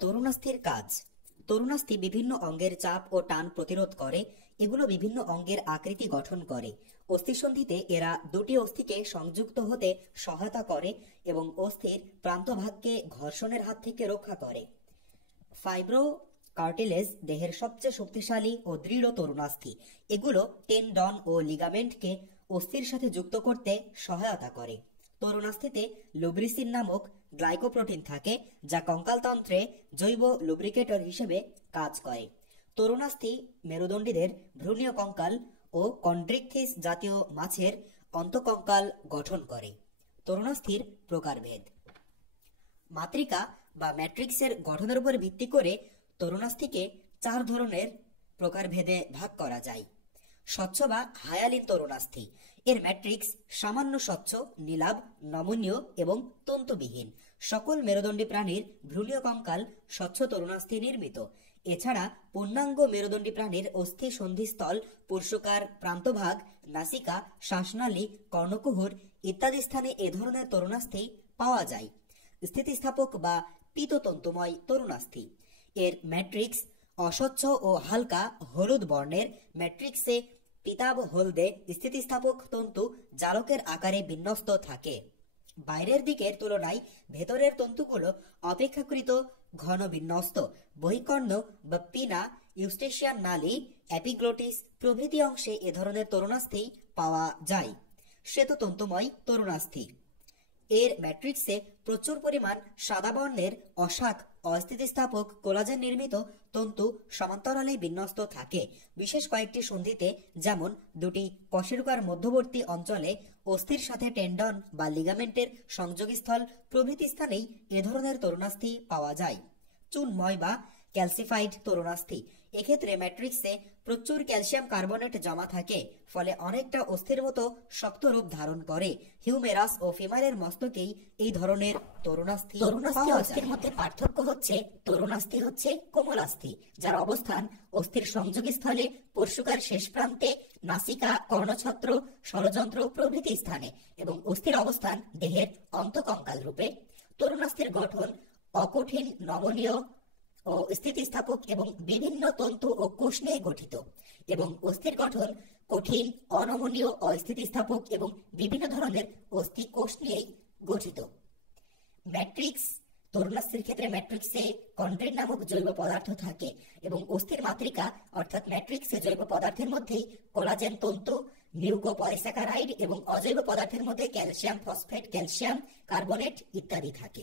তরুণাস্থির কাজ। তরুণাস্থি বিভিন্ন অঙ্গের চাপ ও টান প্রতিরোধ করে। এগুলো বিভিন্ন অঙ্গের আকৃতি গঠন করে। অস্থিসন্ধিতে এরা দুটি অস্থিকে সংযুক্ত হতে সহায়তা করে এবং অস্থির প্রান্তভাগকে ঘর্ষণের হাত থেকে রক্ষা করে। ফাইব্রো কার্টিলেজ দেহের সবচেয়ে শক্তিশালী ও দৃঢ় তরুণাস্থি। এগুলো টেন্ডন ও লিগামেন্টকে অস্থির সাথে যুক্ত করতে সহায়তা করে। তরুণাস্থিতে লুব্রিসিন নামক গ্লাইকোপ্রোটিন থাকে, যা কঙ্কালতন্ত্রে জৈব লুব্রিকেটর হিসেবে কাজ করে। তরুণাস্থি মেরুদণ্ডীদের ভ্রূণীয় কঙ্কাল ও কন্ড্রিকথিস জাতীয় মাছের অন্তঃকঙ্কাল গঠন করে। তরুণাস্থির প্রকারভেদ। মাতৃকা বা ম্যাট্রিক্সের গঠনের উপর ভিত্তি করে তরুণাস্থিকে 4 ধরনের প্রকারভেদে ভাগ করা যায়। স্বচ্ছ বা হায়ালিন তরুণাস্থি। এর ম্যাট্রিক্স সামান্য স্বচ্ছ, নীলাভ, নমনীয় এবং তন্তুবিহীন। সকল মেরুদণ্ডী প্রাণীর ভ্রূণীয় কঙ্কাল স্বচ্ছ তরুণাস্থি নির্মিত। এছাড়া পূর্ণাঙ্গ মেরুদণ্ডী প্রাণীর অস্থি সন্ধিস্থল, পরশুকার প্রান্তভাগ, নাসিকা, শ্বাসনালী, কর্ণকুহর ইত্যাদি স্থানে এ ধরনের তরুণাস্থি পাওয়া যায়। স্থিতিস্থাপক বা পীততন্তুময় তরুণাস্থি। এর ম্যাট্রিক্স অস্বচ্ছ ও হালকা হলুদ বর্ণের। ম্যাট্রিক্সে পীতাভ হলদে স্থিতিস্থাপক তন্তু জালকের আকারে বিন্যস্ত থাকে। বাইরের দিকের তুলনায় ভেতরের তন্তুগুলো অপেক্ষাকৃত ঘন বিন্যস্ত। বহিকর্ণ বা পিনা, ইউস্টেশিয়ান নালী, অ্যাপিগ্লোটিস প্রভৃতি অংশে এ ধরনের তরুণাস্থি পাওয়া যায়। শ্বেততন্তুময় তরুণাস্থি। এর ম্যাট্রিক্সে প্রচুর পরিমাণ সাদা বর্ণের অশাক অস্থিতিস্থাপক কোলাজেন নির্মিত তন্তু সমান্তরালে বিন্যস্ত থাকে। বিশেষ কয়েকটি সন্ধিতে, যেমন দুটি কশেরুকার মধ্যবর্তী অঞ্চলে অস্থির সাথে টেন্ডন বা লিগামেন্টের সংযোগস্থল প্রভৃতি স্থানেই এ ধরনের তরুণাস্থি পাওয়া যায়। চুনময় বা ক্যালসিফাইড তরুণাস্থি। এক্ষেত্রে ম্যাট্রিক্সে প্রচুর ক্যালসিয়াম কার্বনেট জমা থাকে, ফলে অনেকটা অস্থির মতো শক্ত রূপ ধারণ করে। হিউমেরাস ও ফিমারের মস্তকেই এই ধরনের তরুণাস্থি অস্থির মধ্যে পার্থক্য হচ্ছে তরুণাস্থি হচ্ছে কোমলাস্থি, যার অবস্থান অস্থির সংযোগস্থলে পরশুকার শেষ প্রান্তে, নাসিকা, কর্ণছত্র, ষড়যন্ত্র প্রভৃতি স্থানে, এবং অস্থির অবস্থান দেহের অন্তঃকঙ্কাল রূপে। তরুণাস্থির গঠন অকঠিন, নমনীয় ও স্থিতিস্থাপক এবং বিভিন্ন তন্তু ও কোষ নিয়ে গঠিত, এবং অস্থির গঠন কঠিন, অনমনীয়, অস্থিতিস্থাপক এবং বিভিন্ন ধরনের অস্থি কোষ নিয়ে গঠিত। ম্যাট্রিক্স তরুণাস্থির ক্ষেত্রে ম্যাট্রিক্সে কন্ড্রিন নামক জৈব পদার্থ থাকে, এবং অস্থির মাতৃকা অর্থাৎ ম্যাট্রিক্সে জৈব পদার্থের মধ্যে কোলাজেন তন্তু, মিউকোপলিস্যাকারাইড এবং অজৈব পদার্থের মধ্যে ক্যালসিয়াম ফসফেট, ক্যালসিয়াম কার্বনেট ইত্যাদি থাকে।